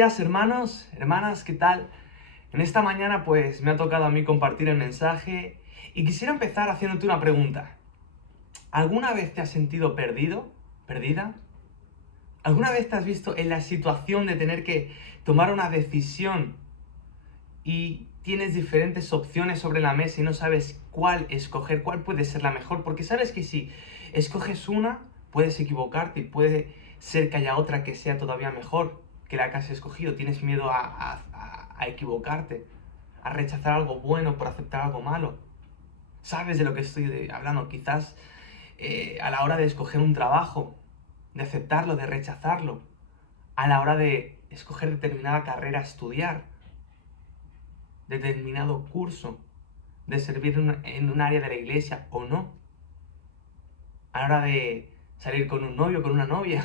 días, hermanos, hermanas, ¿qué tal? En esta mañana pues me ha tocado a mí compartir el mensaje y quisiera empezar haciéndote una pregunta. ¿Alguna vez te has sentido perdido? ¿Perdida? ¿Alguna vez te has visto en la situación de tener que tomar una decisión y tienes diferentes opciones sobre la mesa y no sabes cuál escoger, cuál puede ser la mejor? Porque sabes que si escoges una, puedes equivocarte y puede ser que haya otra que sea todavía mejor que la que has escogido. Tienes miedo a equivocarte, a rechazar algo bueno por aceptar algo malo. ¿Sabes de lo que estoy hablando? Quizás a la hora de escoger un trabajo, de aceptarlo, de rechazarlo, a la hora de escoger determinada carrera a estudiar, determinado curso, de servir en un área de la iglesia o no, a la hora de salir con un novio o con una novia.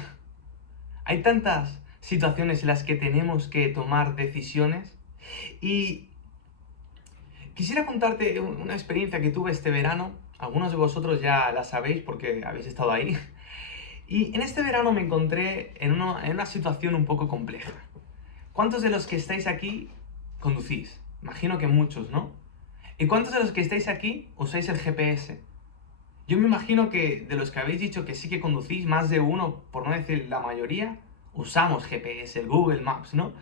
Hay tantas situaciones en las que tenemos que tomar decisiones y quisiera contarte una experiencia que tuve este verano. Algunos de vosotros ya la sabéis porque habéis estado ahí. Y en este verano me encontré en una situación un poco compleja. ¿Cuántos de los que estáis aquí conducís? Imagino que muchos, ¿no? ¿Y cuántos de los que estáis aquí usáis el GPS? Yo me imagino que de los que habéis dicho que sí que conducís, más de uno, por no decir la mayoría, usamos GPS, el Google Maps, ¿no?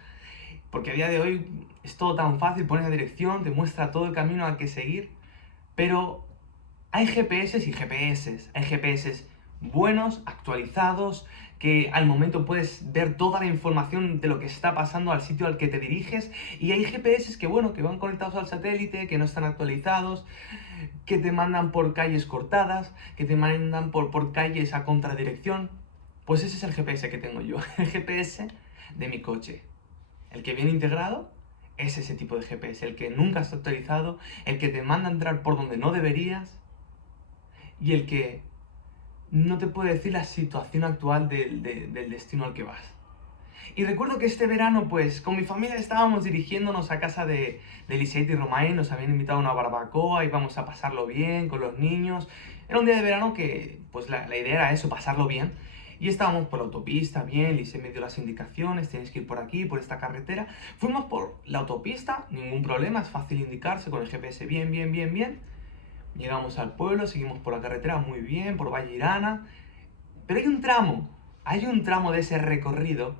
Porque a día de hoy es todo tan fácil, pones la dirección, te muestra todo el camino al que seguir, pero hay GPS y GPS. Hay GPS buenos, actualizados, que al momento puedes ver toda la información de lo que está pasando al sitio al que te diriges. Y hay GPS que, bueno, que van conectados al satélite, que no están actualizados, que te mandan por calles cortadas, que te mandan por calles a contradirección. Pues ese es el GPS que tengo yo, el GPS de mi coche. El que viene integrado es ese tipo de GPS, el que nunca está actualizado, el que te manda a entrar por donde no deberías y el que no te puede decir la situación actual del destino al que vas. Y recuerdo que este verano, pues, con mi familia estábamos dirigiéndonos a casa de Lisette y Romain, nos habían invitado a una barbacoa, íbamos a pasarlo bien con los niños. Era un día de verano que, pues, la idea era eso, pasarlo bien. Y estábamos por la autopista, bien, Lisette me dio las indicaciones, tienes que ir por aquí, por esta carretera. Fuimos por la autopista, ningún problema, es fácil indicarse con el GPS, bien, bien, bien, bien. Llegamos al pueblo, seguimos por la carretera muy bien, por Valle Irana. Pero hay un tramo de ese recorrido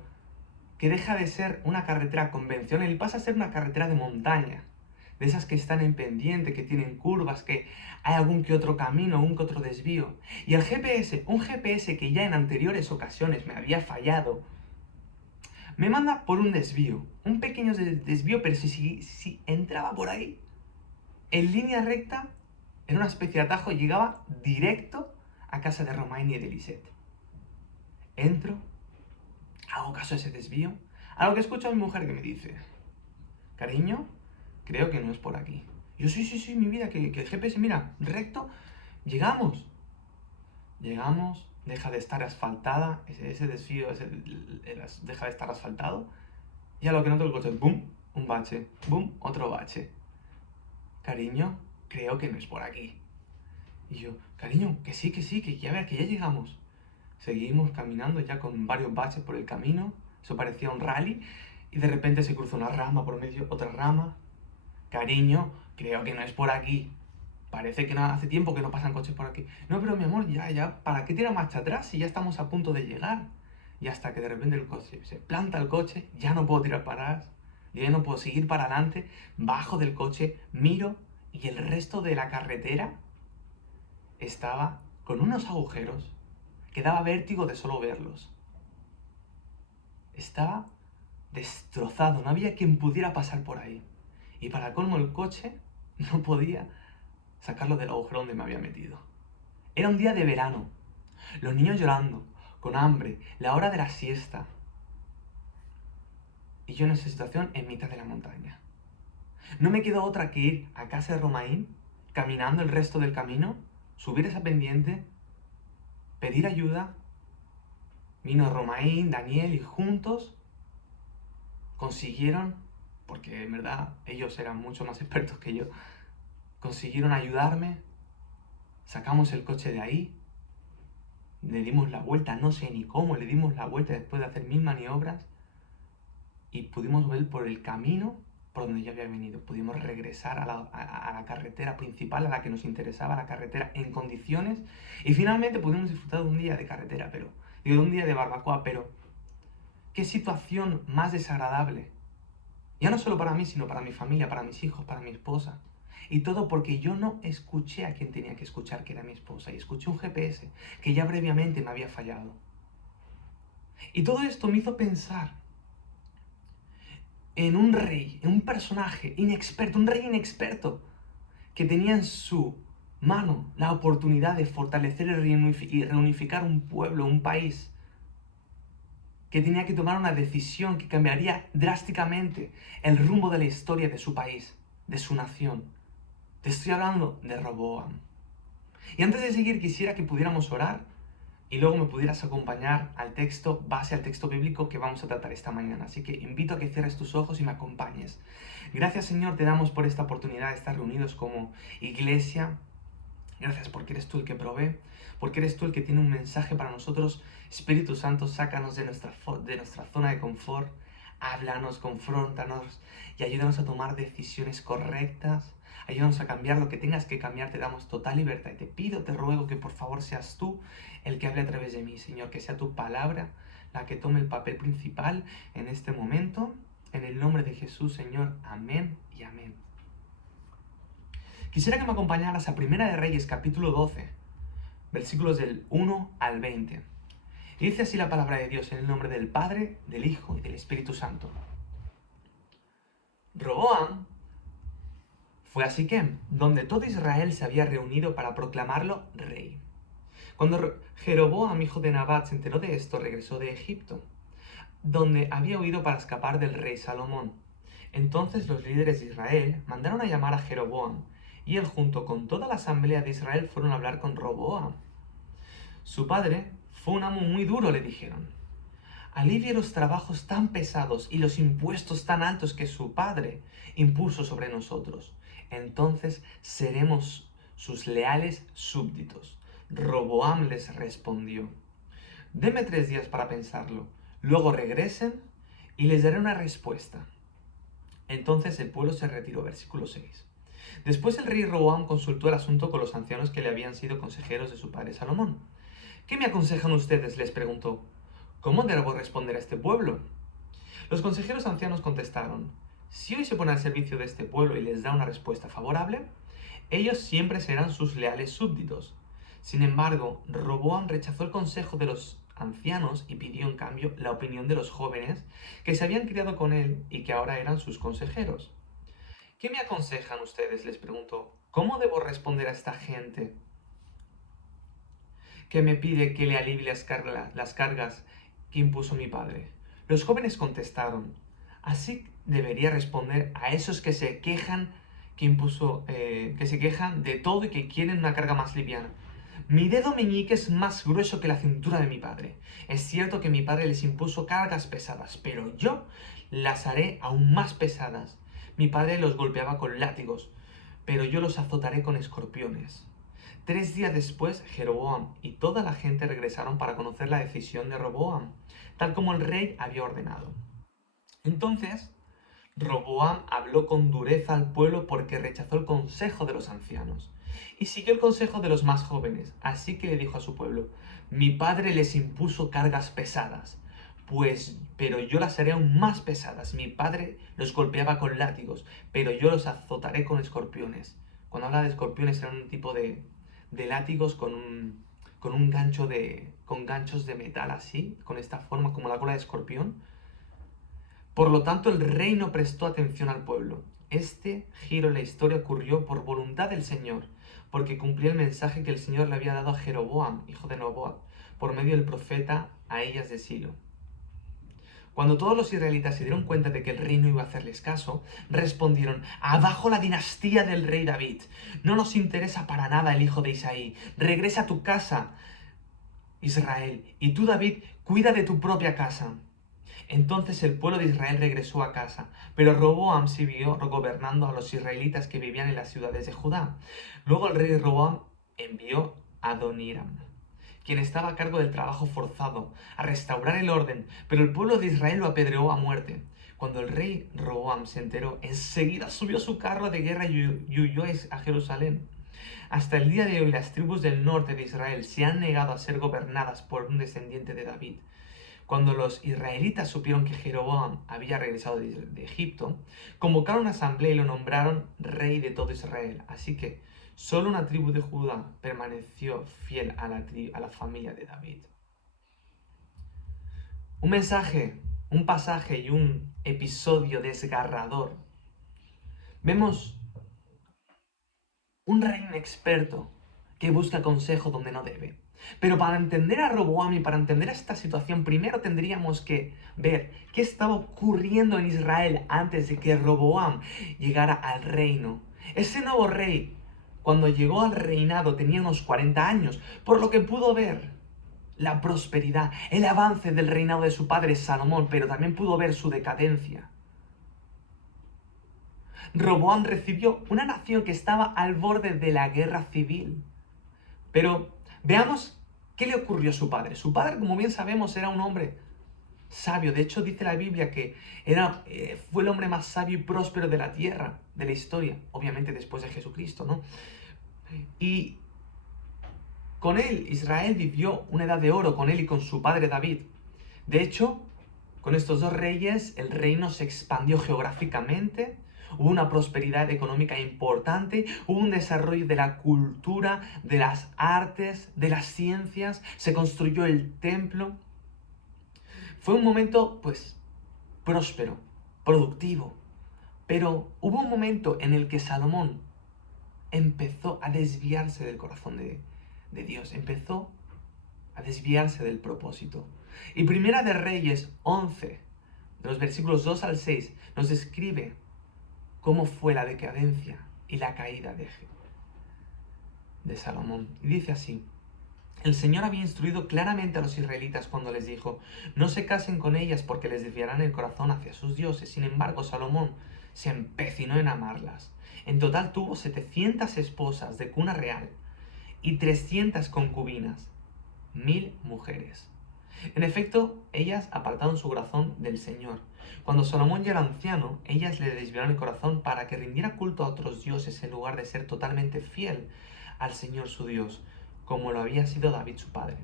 que deja de ser una carretera convencional y pasa a ser una carretera de montaña. De esas que están en pendiente, que tienen curvas, que hay algún que otro camino, algún que otro desvío. Y el GPS, un GPS que ya en anteriores ocasiones me había fallado, me manda por un desvío. Un pequeño desvío, pero si entraba por ahí, en línea recta, en una especie de atajo, llegaba directo a casa de Romain y de Lisette. Entro, hago caso a ese desvío, a lo que escucho a mi mujer que me dice: cariño, creo que no es por aquí. Yo, sí, mi vida, que el GPS, mira, recto, llegamos. Llegamos, deja de estar asfaltada, ese desvío deja de estar asfaltado, y a lo que noto el coche, ¡bum! Un bache, ¡bum! Otro bache. Cariño, creo que no es por aquí. Y yo, cariño, que sí, que a ver, que ya llegamos. Seguimos caminando ya con varios baches por el camino, eso parecía un rally, y de repente se cruzó una rama por medio, otra rama. Cariño, creo que no es por aquí. Parece que no, hace tiempo que no pasan coches por aquí. No, pero mi amor, ya, ¿para qué tirar marcha atrás si ya estamos a punto de llegar? Y hasta que de repente el coche, se planta el coche, ya no puedo tirar para atrás, ya no puedo seguir para adelante, bajo del coche, miro y el resto de la carretera estaba con unos agujeros que daba vértigo de solo verlos. Estaba destrozado, no había quien pudiera pasar por ahí. Y para colmo el coche no podía sacarlo del agujero donde me había metido. Era un día de verano, los niños llorando, con hambre, la hora de la siesta. Y yo en esa situación en mitad de la montaña. No me quedó otra que ir a casa de Romain, caminando el resto del camino, subir esa pendiente, pedir ayuda. Vino Romain, Daniel y juntos consiguieron, porque en verdad ellos eran mucho más expertos que yo, consiguieron ayudarme, sacamos el coche de ahí, le dimos la vuelta, no sé ni cómo, le dimos la vuelta después de hacer 1000 maniobras y pudimos ver por el camino por donde yo había venido. Pudimos regresar a la carretera principal, a la que nos interesaba, la carretera en condiciones, y finalmente pudimos disfrutar de un día de carretera, de un día de barbacoa, pero qué situación más desagradable. Ya no solo para mí, sino para mi familia, para mis hijos, para mi esposa. Y todo porque yo no escuché a quien tenía que escuchar, que era mi esposa, y escuché un GPS que ya previamente me había fallado. Y todo esto me hizo pensar en un rey, en un personaje inexperto, un rey inexperto, que tenía en su mano la oportunidad de fortalecer y reunificar un pueblo, un país, que tenía que tomar una decisión que cambiaría drásticamente el rumbo de la historia de su país, de su nación. Te estoy hablando de Roboam. Y antes de seguir, quisiera que pudiéramos orar y luego me pudieras acompañar al texto, base al texto bíblico que vamos a tratar esta mañana. Así que invito a que cierres tus ojos y me acompañes. Gracias, Señor, te damos por esta oportunidad de estar reunidos como iglesia. Gracias porque eres tú el que provee, porque eres tú el que tiene un mensaje para nosotros. Espíritu Santo, sácanos de nuestra zona de confort, háblanos, confróntanos y ayúdanos a tomar decisiones correctas. Ayúdanos a cambiar lo que tengas que cambiar, te damos total libertad y te pido, te ruego que por favor seas tú el que hable a través de mí, Señor, que sea tu palabra la que tome el papel principal en este momento. En el nombre de Jesús, Señor, amén y amén. Quisiera que me acompañaras a Primera de Reyes, capítulo 12, versículos del 1 al 20. Y dice así la palabra de Dios en el nombre del Padre, del Hijo y del Espíritu Santo. Roboam fue a Siquem, donde todo Israel se había reunido para proclamarlo rey. Cuando Jeroboam, hijo de Nabat, se enteró de esto, regresó de Egipto, donde había huido para escapar del rey Salomón. Entonces los líderes de Israel mandaron a llamar a Jeroboam, y él junto con toda la asamblea de Israel fueron a hablar con Roboam. Su padre fue un amo muy duro, le dijeron. Alivie los trabajos tan pesados y los impuestos tan altos que su padre impuso sobre nosotros. Entonces seremos sus leales súbditos. Roboam les respondió: Deme 3 días para pensarlo, luego regresen y les daré una respuesta. Entonces el pueblo se retiró. Versículo 6. Después el rey Roboam consultó el asunto con los ancianos que le habían sido consejeros de su padre Salomón. ¿Qué me aconsejan ustedes?, les preguntó. ¿Cómo debo responder a este pueblo? Los consejeros ancianos contestaron: si hoy se pone al servicio de este pueblo y les da una respuesta favorable, ellos siempre serán sus leales súbditos. Sin embargo, Roboam rechazó el consejo de los ancianos y pidió en cambio la opinión de los jóvenes que se habían criado con él y que ahora eran sus consejeros. ¿Qué me aconsejan ustedes?, les preguntó. ¿Cómo debo responder a esta gente que me pide que le alivie las cargas que impuso mi padre? Los jóvenes contestaron: así debería responder a esos que se quejan que se quejan de todo y que quieren una carga más liviana. Mi dedo meñique es más grueso que la cintura de mi padre. Es cierto que mi padre les impuso cargas pesadas, pero yo las haré aún más pesadas. Mi padre los golpeaba con látigos, pero yo los azotaré con escorpiones. 3 días después, Jeroboam y toda la gente regresaron para conocer la decisión de Roboam, tal como el rey había ordenado. Entonces, Roboam habló con dureza al pueblo porque rechazó el consejo de los ancianos y siguió el consejo de los más jóvenes. Así que le dijo a su pueblo: mi padre les impuso cargas pesadas, pero yo las haré aún más pesadas. Mi padre los golpeaba con látigos, pero yo los azotaré con escorpiones. Cuando habla de escorpiones, era un tipo de látigos con ganchos de metal así, con esta forma como la cola de escorpión. Por lo tanto, el rey no prestó atención al pueblo. Este giro en la historia ocurrió por voluntad del Señor, porque cumplía el mensaje que el Señor le había dado a Jeroboam, hijo de Nebat, por medio del profeta Ahías de Silo. Cuando todos los israelitas se dieron cuenta de que el rey no iba a hacerles caso, respondieron: abajo la dinastía del rey David. No nos interesa para nada el hijo de Isaí. Regresa a tu casa, Israel, y tú, David, cuida de tu propia casa. Entonces el pueblo de Israel regresó a casa, pero Roboam siguió gobernando a los israelitas que vivían en las ciudades de Judá. Luego el rey Roboam envió a Adoniram, quien estaba a cargo del trabajo forzado, a restaurar el orden, pero el pueblo de Israel lo apedreó a muerte. Cuando el rey Roboam se enteró, enseguida subió su carro de guerra y huyó a Jerusalén. Hasta el día de hoy, las tribus del norte de Israel se han negado a ser gobernadas por un descendiente de David. Cuando los israelitas supieron que Jeroboam había regresado de Egipto, convocaron una asamblea y lo nombraron rey de todo Israel. Así que solo una tribu de Judá permaneció fiel a la familia de David. Un mensaje, un pasaje y un episodio desgarrador. Vemos un rey inexperto que busca consejo donde no debe. Pero para entender a Roboam y para entender esta situación, primero tendríamos que ver qué estaba ocurriendo en Israel antes de que Roboam llegara al reino. Ese nuevo rey, cuando llegó al reinado, tenía unos 40 años, por lo que pudo ver la prosperidad, el avance del reinado de su padre Salomón, pero también pudo ver su decadencia. Roboam recibió una nación que estaba al borde de la guerra civil. Pero veamos qué le ocurrió a su padre. Su padre, como bien sabemos, era un hombre sabio. De hecho, dice la Biblia que fue el hombre más sabio y próspero de la tierra, de la historia. Obviamente después de Jesucristo, ¿no? Y con él, Israel vivió una edad de oro, con él y con su padre David. De hecho, con estos dos reyes, el reino se expandió geográficamente. Hubo una prosperidad económica importante, hubo un desarrollo de la cultura, de las artes, de las ciencias, se construyó el templo. Fue un momento, pues, próspero, productivo. Pero hubo un momento en el que Salomón empezó a desviarse del corazón de Dios, empezó a desviarse del propósito. Y Primera de Reyes 11, de los versículos 2 al 6, nos describe cómo fue la decadencia y la caída de Salomón. Y dice así: el Señor había instruido claramente a los israelitas cuando les dijo: no se casen con ellas porque les desviarán el corazón hacia sus dioses. Sin embargo, Salomón se empecinó en amarlas. En total tuvo 700 esposas de cuna real y 300 concubinas, 1000 mujeres. En efecto, ellas apartaron su corazón del Señor. Cuando Salomón ya era anciano, ellas le desviaron el corazón para que rindiera culto a otros dioses en lugar de ser totalmente fiel al Señor su Dios, como lo había sido David su padre.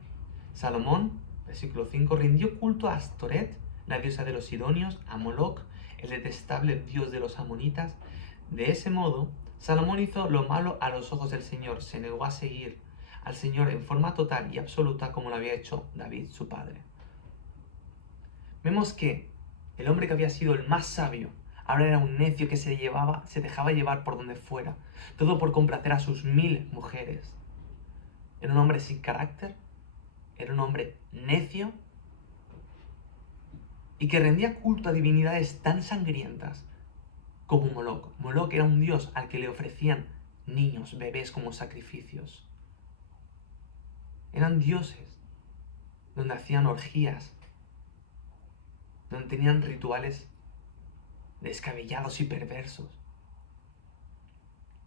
Salomón, versículo 5, rindió culto a Astoret, la diosa de los sidonios, a Moloc, el detestable dios de los amonitas. De ese modo, Salomón hizo lo malo a los ojos del Señor, se negó a seguir al Señor en forma total y absoluta como lo había hecho David su padre. Vemos que el hombre que había sido el más sabio ahora era un necio que se dejaba llevar por donde fuera, todo por complacer a sus 1000 mujeres. Era un hombre sin carácter, era un hombre necio y que rendía culto a divinidades tan sangrientas como Moloc. Moloc era un dios al que le ofrecían niños, bebés como sacrificios. Eran dioses donde hacían orgías, donde tenían rituales descabellados y perversos,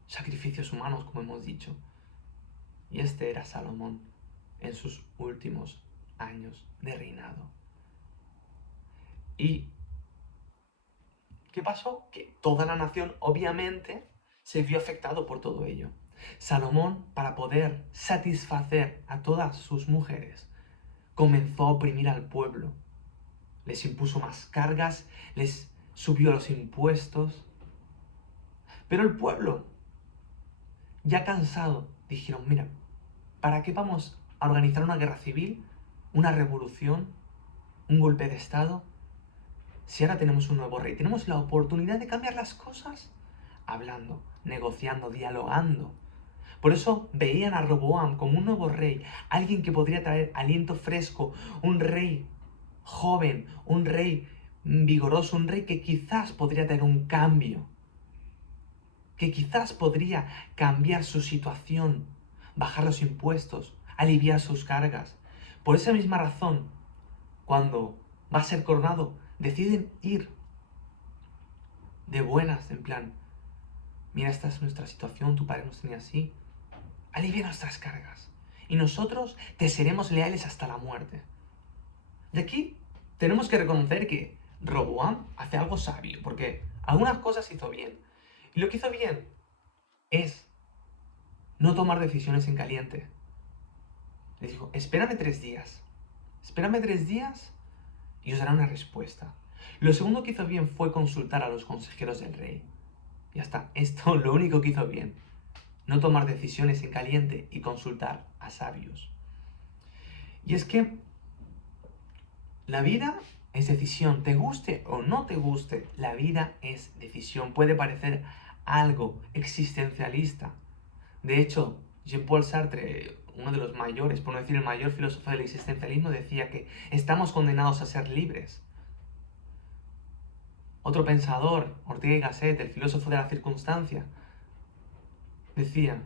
sacrificios humanos, como hemos dicho. Y este era Salomón en sus últimos años de reinado. ¿Y qué pasó? Que toda la nación obviamente se vio afectado por todo ello. Salomón, para poder satisfacer a todas sus mujeres, comenzó a oprimir al pueblo. Les impuso más cargas, les subió los impuestos. Pero el pueblo, ya cansado, dijeron: mira, ¿para qué vamos a organizar una guerra civil, una revolución, un golpe de estado, si ahora tenemos un nuevo rey? Tenemos la oportunidad de cambiar las cosas hablando, negociando, dialogando. Por eso veían a Roboam como un nuevo rey, alguien que podría traer aliento fresco, un rey joven, un rey vigoroso, un rey que quizás podría tener un cambio, que quizás podría cambiar su situación, bajar los impuestos, aliviar sus cargas. Por esa misma razón, cuando va a ser coronado, deciden ir de buenas, en plan: mira, esta es nuestra situación, tu padre nos tenía así, alivia nuestras cargas y nosotros te seremos leales hasta la muerte. De aquí tenemos que reconocer que Roboam hace algo sabio, porque algunas cosas hizo bien. Y lo que hizo bien es no tomar decisiones en caliente. Le dijo, espérame 3 días. Espérame 3 días y os daré una respuesta. Lo segundo que hizo bien fue consultar a los consejeros del rey. Ya está, esto lo único que hizo bien. No tomar decisiones en caliente y consultar a sabios. Y es que la vida es decisión, te guste o no te guste, la vida es decisión. Puede parecer algo existencialista. De hecho, Jean-Paul Sartre, uno de los mayores, por no decir el mayor filósofo del existencialismo, decía que estamos condenados a ser libres. Otro pensador, Ortega y Gasset, el filósofo de la circunstancia, decía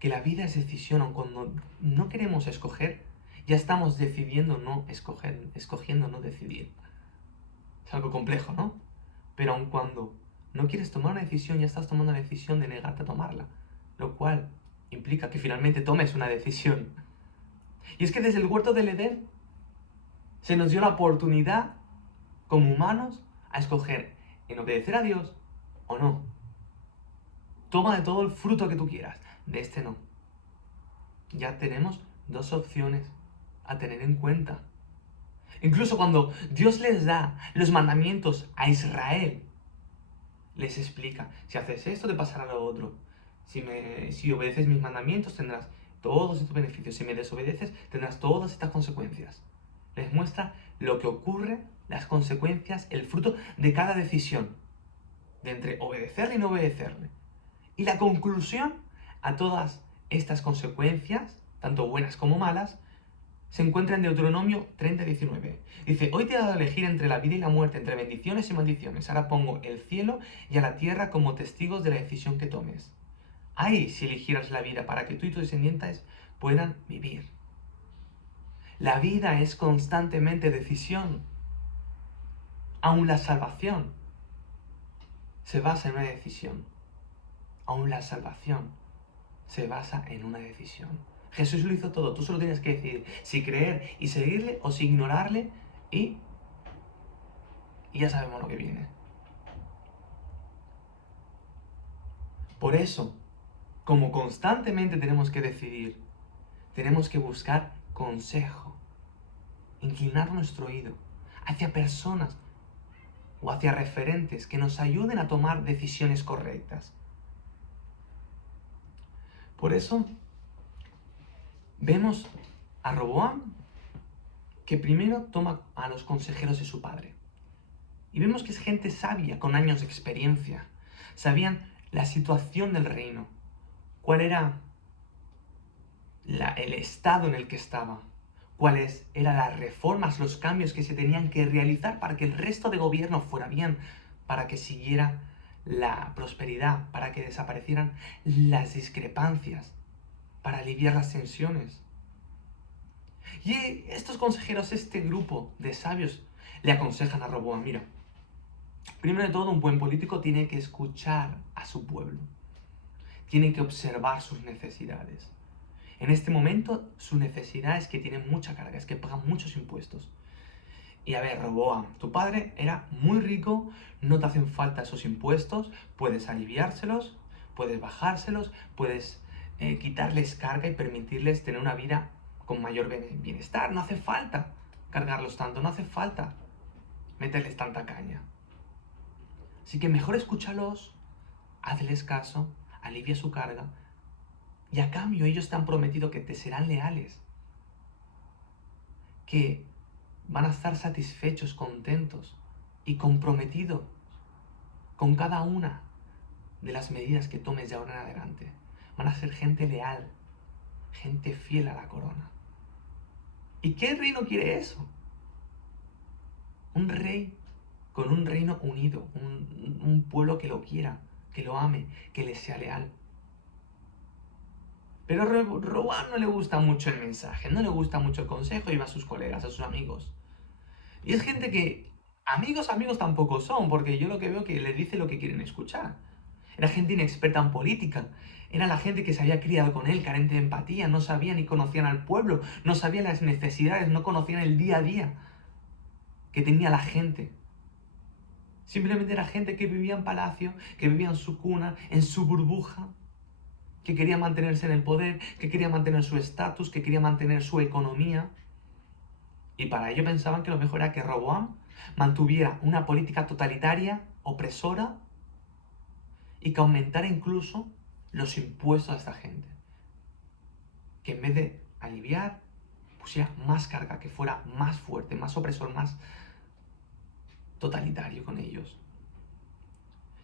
que la vida es decisión, aun cuando no queremos escoger, ya estamos decidiendo no escoger, escogiendo no decidir. Es algo complejo, ¿no? Pero aun cuando no quieres tomar una decisión, ya estás tomando la decisión de negarte a tomarla, lo cual implica que finalmente tomes una decisión. Y es que desde el huerto del Edén se nos dio la oportunidad, como humanos, a escoger en obedecer a Dios o no. Toma de todo el fruto que tú quieras, de este no. Ya tenemos 2 opciones a tener en cuenta. Incluso cuando Dios les da los mandamientos a Israel, les explica, si haces esto te pasará lo otro. Si obedeces mis mandamientos tendrás todos estos beneficios. Si me desobedeces tendrás todas estas consecuencias. Les muestra lo que ocurre, las consecuencias, el fruto de cada decisión. De entre obedecerle y no obedecerle. Y la conclusión a todas estas consecuencias, tanto buenas como malas, se encuentra en Deuteronomio 30:19. Dice, hoy te he dado a elegir entre la vida y la muerte, entre bendiciones y maldiciones. Ahora pongo el cielo y a la tierra como testigos de la decisión que tomes. Ay, si eligieras la vida para que tú y tus descendientes puedan vivir. La vida es constantemente decisión. Aún la salvación se basa en una decisión. Aún la salvación se basa en una decisión. Jesús lo hizo todo, tú solo tienes que decidir si creer y seguirle o si ignorarle y ya sabemos lo que viene. Por eso, como constantemente tenemos que decidir, tenemos que buscar consejo, inclinar nuestro oído hacia personas o hacia referentes que nos ayuden a tomar decisiones correctas. Por eso, vemos a Roboam que primero toma a los consejeros de su padre. Y vemos que es gente sabia, con años de experiencia. Sabían la situación del reino, cuál era el estado en el que estaba, cuáles eran las reformas, los cambios que se tenían que realizar para que el resto de gobierno fuera bien, para que siguiera la prosperidad, para que desaparecieran las discrepancias, para aliviar las tensiones. Y estos consejeros, este grupo de sabios, le aconsejan a Roboam, mira, primero de todo, un buen político tiene que escuchar a su pueblo, tiene que observar sus necesidades. En este momento, su necesidad es que tienen mucha carga, es que pagan muchos impuestos. Y a ver, Roboam, tu padre era muy rico, no te hacen falta esos impuestos, puedes aliviárselos, puedes bajárselos, puedes quitarles carga y permitirles tener una vida con mayor bienestar. No hace falta cargarlos tanto, no hace falta meterles tanta caña. Así que mejor escúchalos, hazles caso, alivia su carga, y a cambio ellos te han prometido que te serán leales, que van a estar satisfechos, contentos y comprometidos con cada una de las medidas que tomes de ahora en adelante. Van a ser gente leal, gente fiel a la corona. ¿Y qué reino quiere eso? Un rey con un reino unido, un pueblo que lo quiera, que lo ame, que le sea leal. Pero a Roboam no le gusta mucho el mensaje, no le gusta mucho el consejo y va a sus colegas, a sus amigos. Y es gente que amigos tampoco son, porque yo lo que veo que le dice lo que quieren escuchar. Era gente inexperta en política, era la gente que se había criado con él, carente de empatía, no sabían ni conocían al pueblo, no sabían las necesidades, no conocían el día a día. que tenía la gente. Simplemente era gente que vivía en palacio, que vivía en su cuna, en su burbuja, que quería mantenerse en el poder, que quería mantener su estatus, que quería mantener su economía. Y para ello pensaban que lo mejor era que Roboam mantuviera una política totalitaria, opresora, y que aumentara incluso los impuestos a esta gente. Que en vez de aliviar, pusiera más carga, que fuera más fuerte, más opresor, más totalitario con ellos.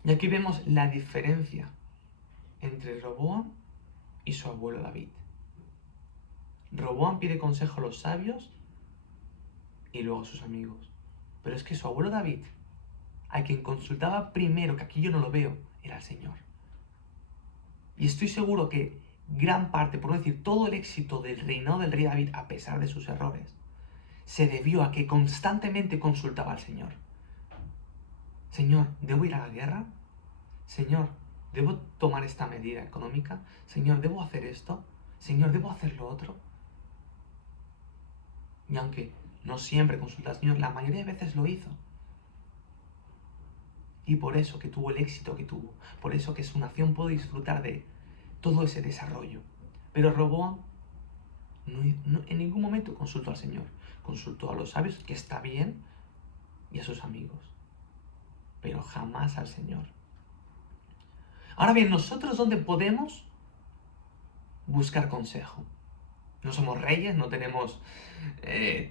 Y aquí vemos la diferencia entre Roboam y su abuelo David. Roboam pide consejo a los sabios y luego a sus amigos. Pero es que su abuelo David, a quien consultaba primero, que aquí yo no lo veo, era el Señor. Y estoy seguro que gran parte, por no decir todo el éxito del reinado del rey David, a pesar de sus errores, se debió a que constantemente consultaba al Señor. Señor, ¿debo ir a la guerra? Señor, ¿debo tomar esta medida económica? Señor, ¿debo hacer esto? Señor, ¿debo hacer lo otro? Y aunque no siempre consulta al Señor, la mayoría de veces lo hizo. Y por eso que tuvo el éxito que tuvo. Por eso que su nación pudo disfrutar de todo ese desarrollo. Pero Roboam en ningún momento consultó al Señor. Consultó a los sabios, que está bien, y a sus amigos. Pero jamás al Señor. Ahora bien, ¿nosotros dónde podemos buscar consejo? No somos reyes, no tenemos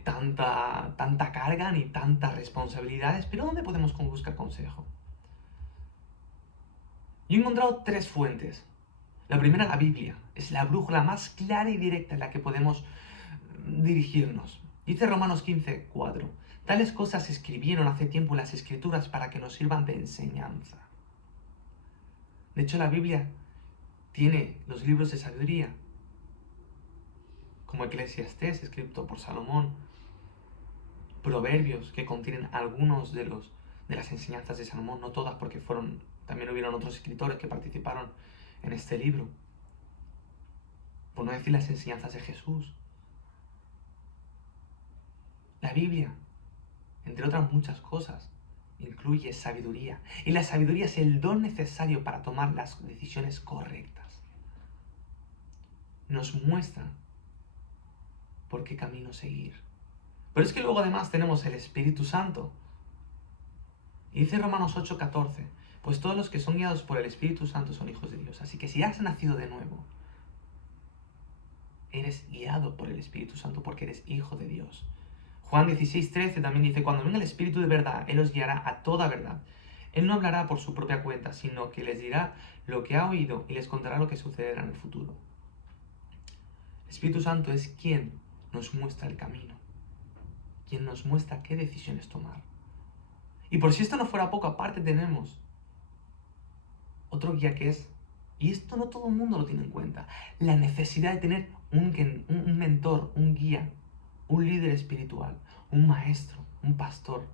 tanta carga ni tantas responsabilidades, pero ¿dónde podemos buscar consejo? Yo he encontrado 3 fuentes. La primera, la Biblia. Es la brújula más clara y directa en la que podemos dirigirnos. Dice Romanos 15:4. Tales cosas se escribieron hace tiempo en las Escrituras para que nos sirvan de enseñanza. De hecho, la Biblia tiene los libros de sabiduría, como Eclesiastés, escrito por Salomón, Proverbios, que contienen algunos de las enseñanzas de Salomón, no todas, porque también hubieron otros escritores que participaron en este libro. Por no decir las enseñanzas de Jesús. La Biblia, entre otras muchas cosas, incluye sabiduría. Y la sabiduría es el don necesario para tomar las decisiones correctas. Nos muestra por qué camino seguir. Pero es que luego además tenemos el Espíritu Santo. Y dice Romanos 8:14, pues todos los que son guiados por el Espíritu Santo son hijos de Dios. Así que si has nacido de nuevo, eres guiado por el Espíritu Santo porque eres hijo de Dios. Juan 16:13 también dice, cuando venga el Espíritu de verdad, Él os guiará a toda verdad. Él no hablará por su propia cuenta, sino que les dirá lo que ha oído y les contará lo que sucederá en el futuro. El Espíritu Santo es quien nos muestra el camino, quien nos muestra qué decisiones tomar. Y por si esto no fuera poco, aparte tenemos otro guía que es, y esto no todo el mundo lo tiene en cuenta, la necesidad de tener un mentor, un guía, un líder espiritual, un maestro, un pastor,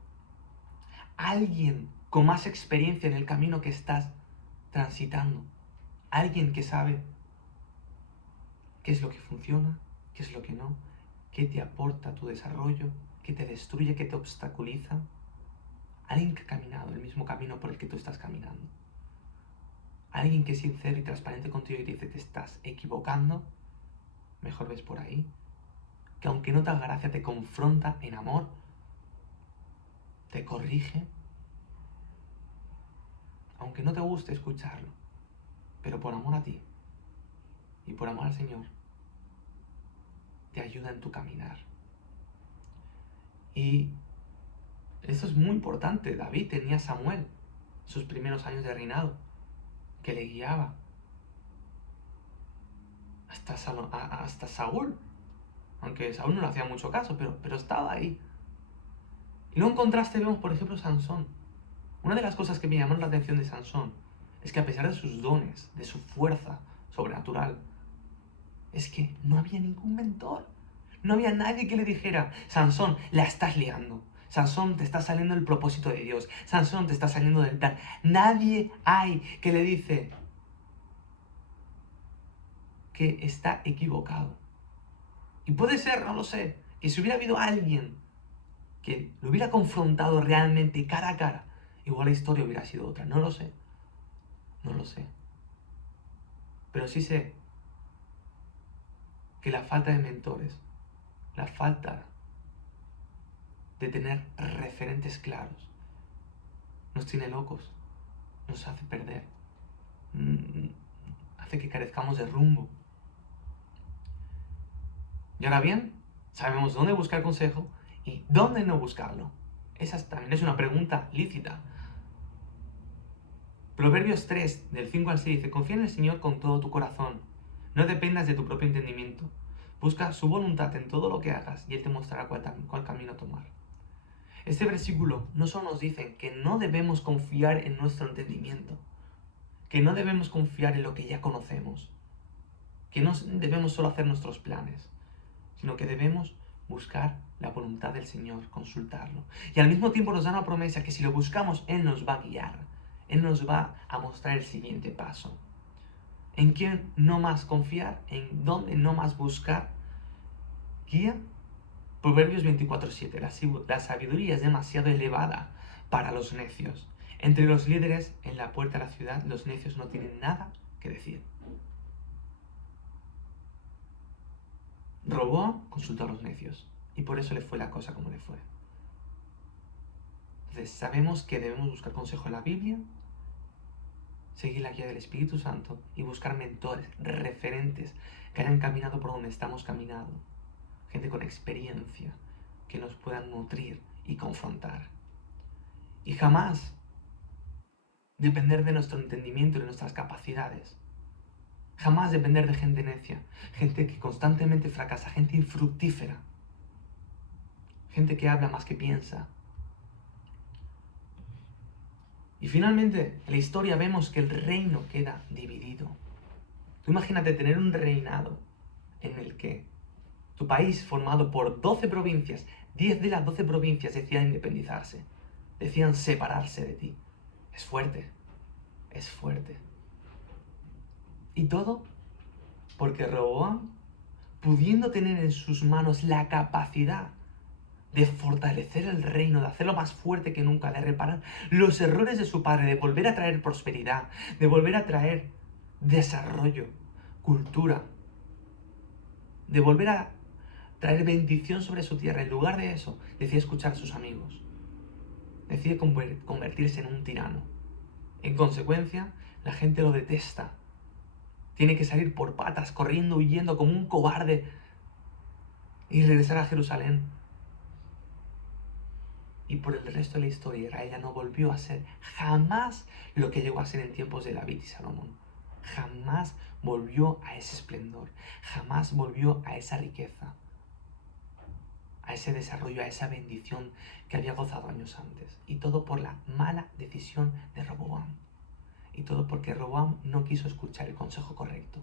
alguien con más experiencia en el camino que estás transitando, alguien que sabe qué es lo que funciona, qué es lo que no, qué te aporta tu desarrollo, qué te destruye, qué te obstaculiza, alguien que ha caminado el mismo camino por el que tú estás caminando, alguien que es sincero y transparente contigo y te dice te estás equivocando, mejor ves por ahí, que aunque no te haga gracia te confronta en amor, te corrige, aunque no te guste escucharlo, pero por amor a ti y por amor al Señor, te ayuda en tu caminar. Y esto es muy importante. David tenía a Samuel, sus primeros años de reinado, que le guiaba hasta Saúl, aunque Saúl no le hacía mucho caso, pero estaba ahí. Y luego en contraste vemos, por ejemplo, Sansón. Una de las cosas que me llamaron la atención de Sansón es que a pesar de sus dones, de su fuerza sobrenatural, es que no había ningún mentor. No había nadie que le dijera, Sansón, la estás liando. Sansón, te está saliendo el propósito de Dios. Sansón, te está saliendo del plan. Nadie hay que le dice que está equivocado. Y puede ser, no lo sé, que si hubiera habido alguien que lo hubiera confrontado realmente cara a cara, igual la historia hubiera sido otra. No lo sé. No lo sé. Pero sí sé que la falta de mentores, la falta de tener referentes claros, nos tiene locos, nos hace perder, hace que carezcamos de rumbo. Y ahora bien, sabemos dónde buscar consejo y dónde no buscarlo. Esa también es una pregunta lícita. Proverbios 3, del 5 al 6 dice: confía en el Señor con todo tu corazón. No dependas de tu propio entendimiento. Busca su voluntad en todo lo que hagas y Él te mostrará cuál camino tomar. Este versículo no solo nos dice que no debemos confiar en nuestro entendimiento, que no debemos confiar en lo que ya conocemos, que no debemos solo hacer nuestros planes, sino que debemos buscar la voluntad del Señor, consultarlo. Y al mismo tiempo nos da una promesa que si lo buscamos, Él nos va a guiar, Él nos va a mostrar el siguiente paso. ¿En quién no más confiar? ¿En dónde no más buscar guía? Proverbios 24:7. La sabiduría es demasiado elevada para los necios. Entre los líderes en la puerta de la ciudad, los necios no tienen nada que decir. Roboam consultó a los necios y por eso le fue la cosa como le fue. Entonces sabemos que debemos buscar consejo en la Biblia, seguir la guía del Espíritu Santo y buscar mentores, referentes que hayan caminado por donde estamos caminando. Gente con experiencia que nos puedan nutrir y confrontar. Y jamás depender de nuestro entendimiento y de nuestras capacidades. Jamás depender de gente necia, gente que constantemente fracasa, gente infructífera, gente que habla más que piensa. Y finalmente, en la historia vemos que el reino queda dividido. Tú imagínate tener un reinado en el que tu país, formado por 12 provincias, 10 de las 12 provincias decían independizarse, decían separarse de ti. Es fuerte, es fuerte. Y todo porque Roboam, pudiendo tener en sus manos la capacidad de fortalecer el reino, de hacerlo más fuerte que nunca, de reparar los errores de su padre, de volver a traer prosperidad, de volver a traer desarrollo, cultura, de volver a traer bendición sobre su tierra. En lugar de eso, decide escuchar a sus amigos. Decide convertirse en un tirano. En consecuencia, la gente lo detesta. Tiene que salir por patas, corriendo, huyendo como un cobarde y regresar a Jerusalén. Y por el resto de la historia, Israel ya no volvió a ser jamás lo que llegó a ser en tiempos de David y Salomón. Jamás volvió a ese esplendor, jamás volvió a esa riqueza, a ese desarrollo, a esa bendición que había gozado años antes. Y todo por la mala decisión de Roboam. Y todo porque Roboam no quiso escuchar el consejo correcto.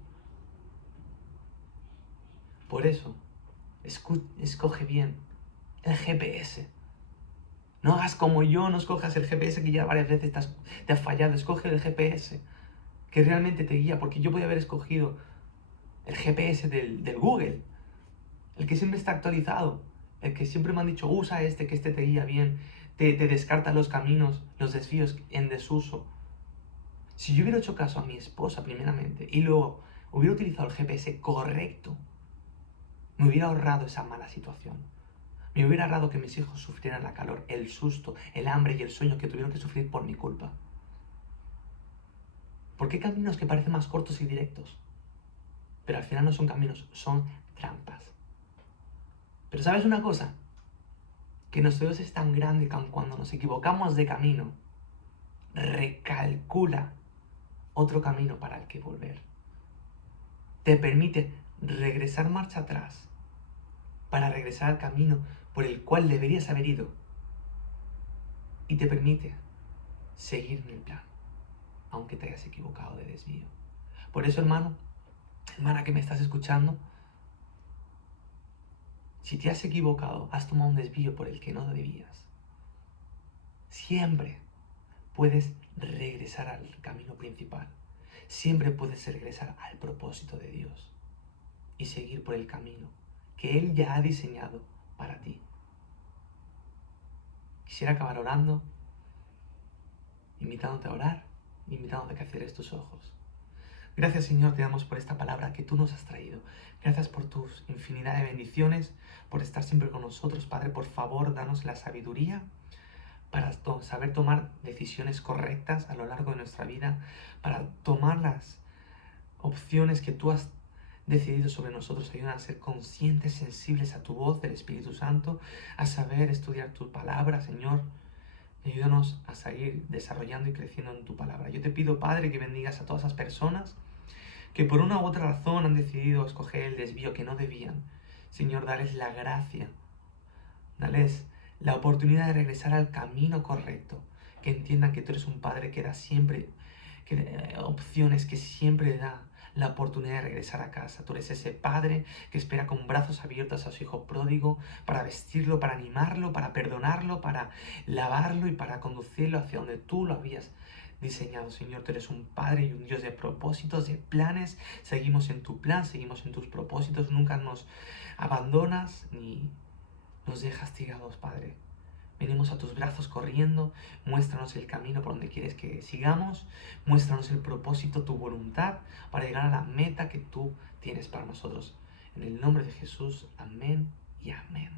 Por eso, escoge bien el GPS. No hagas como yo, no escojas el GPS que ya varias veces te has fallado. Escoge el GPS que realmente te guía, porque yo podía haber escogido el GPS del Google, el que siempre está actualizado, el que siempre me han dicho, usa este, que este te guía bien, te descarta los caminos, los desvíos en desuso. Si yo hubiera hecho caso a mi esposa primeramente y luego hubiera utilizado el GPS correcto, me hubiera ahorrado esa mala situación. Me hubiera ahorrado que mis hijos sufrieran la calor, el susto, el hambre y el sueño que tuvieron que sufrir por mi culpa. Porque hay caminos que parecen más cortos y directos, pero al final no son caminos, son trampas. Pero ¿sabes una cosa? Que nuestro Dios es tan grande que aun cuando nos equivocamos de camino, recalcula otro camino para el que volver. Te permite regresar marcha atrás para regresar al camino por el cual deberías haber ido. Y te permite seguir en el plan, aunque te hayas equivocado de desvío. Por eso, hermano, hermana que me estás escuchando, si te has equivocado, has tomado un desvío por el que no debías, siempre puedes regresar al camino principal. Siempre puedes regresar al propósito de Dios y seguir por el camino que Él ya ha diseñado para ti. quisiera acabar orando, invitándote a orar, invitándote a que cierres tus ojos. Gracias, Señor, te damos por esta palabra que tú nos has traído. Gracias por tus infinidad de bendiciones, por estar siempre con nosotros. Padre, por favor, danos la sabiduría para saber tomar decisiones correctas a lo largo de nuestra vida, para tomar las opciones que tú has decidido sobre nosotros. Ayúdanos a ser conscientes, sensibles a tu voz del Espíritu Santo, a saber estudiar tu palabra, Señor. Ayúdanos a seguir desarrollando y creciendo en tu palabra. Yo te pido, Padre, que bendigas a todas esas personas que por una u otra razón han decidido escoger el desvío que no debían. Señor, dales la gracia, dales la oportunidad de regresar al camino correcto, que entiendan que tú eres un Padre que da siempre opciones, que siempre da la oportunidad de regresar a casa. Tú eres ese Padre que espera con brazos abiertos a su hijo pródigo para vestirlo, para animarlo, para perdonarlo, para lavarlo y para conducirlo hacia donde tú lo habías diseñado. Señor, tú eres un Padre y un Dios de propósitos, de planes. Seguimos en tu plan, seguimos en tus propósitos. Nunca nos abandonas ni nos dejas tirados, Padre. Venimos a tus brazos corriendo, muéstranos el camino por donde quieres que sigamos, muéstranos el propósito, tu voluntad, para llegar a la meta que tú tienes para nosotros. En el nombre de Jesús, amén y amén.